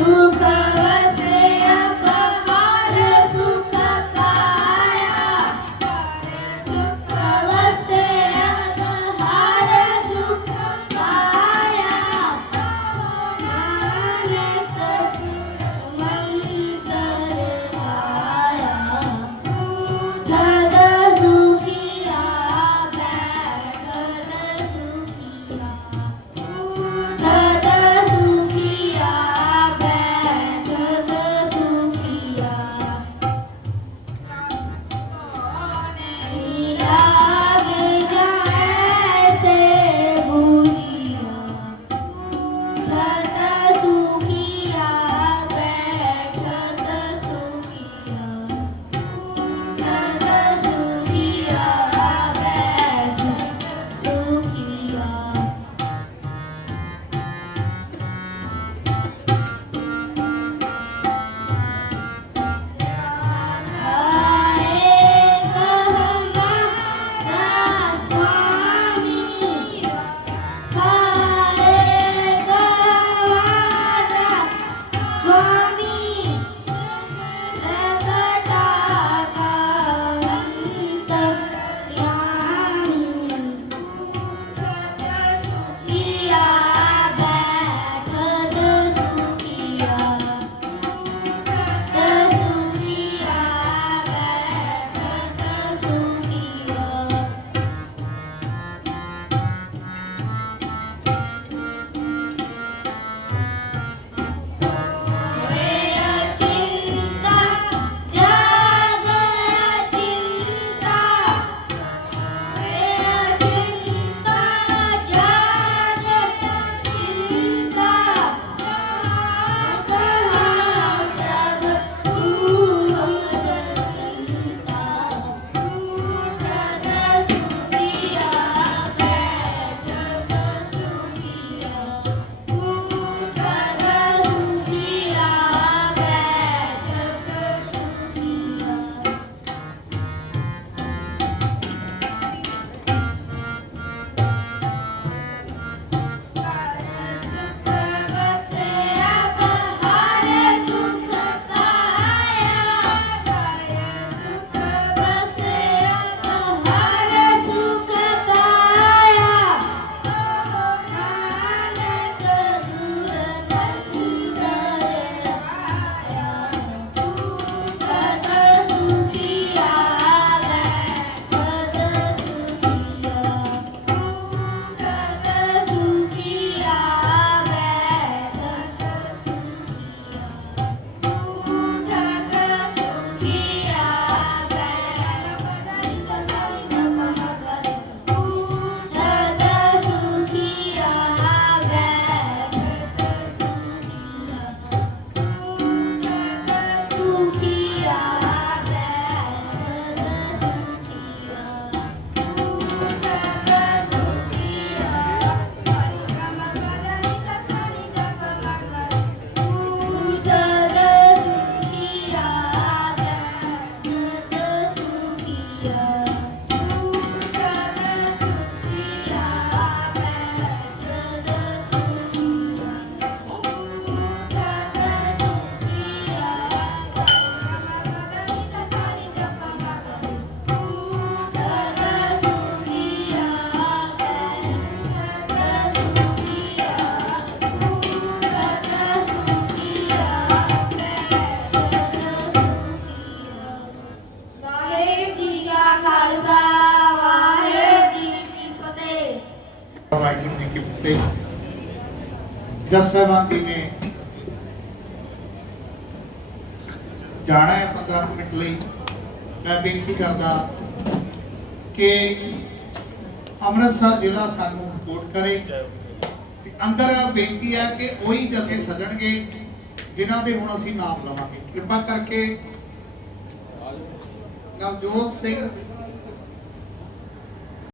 Opa. palavras ਜਸ ਜੀ ਨੇ ਜਾਣਾ ਹੈ 15 ਮਿੰਟ ਲਈ। ਮੈਂ ਬੇਨਤੀ ਕਰਦਾ ਕਿ ਅੰਮ੍ਰਿਤਸਰ ਜ਼ਿਲ੍ਹਾ ਸਾਨੂੰ ਰਿਪੋਰਟ ਕਰੇ। ਤੇ ਅੰਦਰ ਬੇਨਤੀ ਹੈ ਕਿ ਉਹੀ ਜਥੇ ਸੱਜਣਗੇ ਜਿਨ੍ਹਾਂ ਦੇ ਹੁਣ ਅਸੀਂ ਨਾਮ ਲਵਾਂਗੇ। ਕਿਰਪਾ ਕਰਕੇ ਨਵਜੋਤ ਸਿੰਘ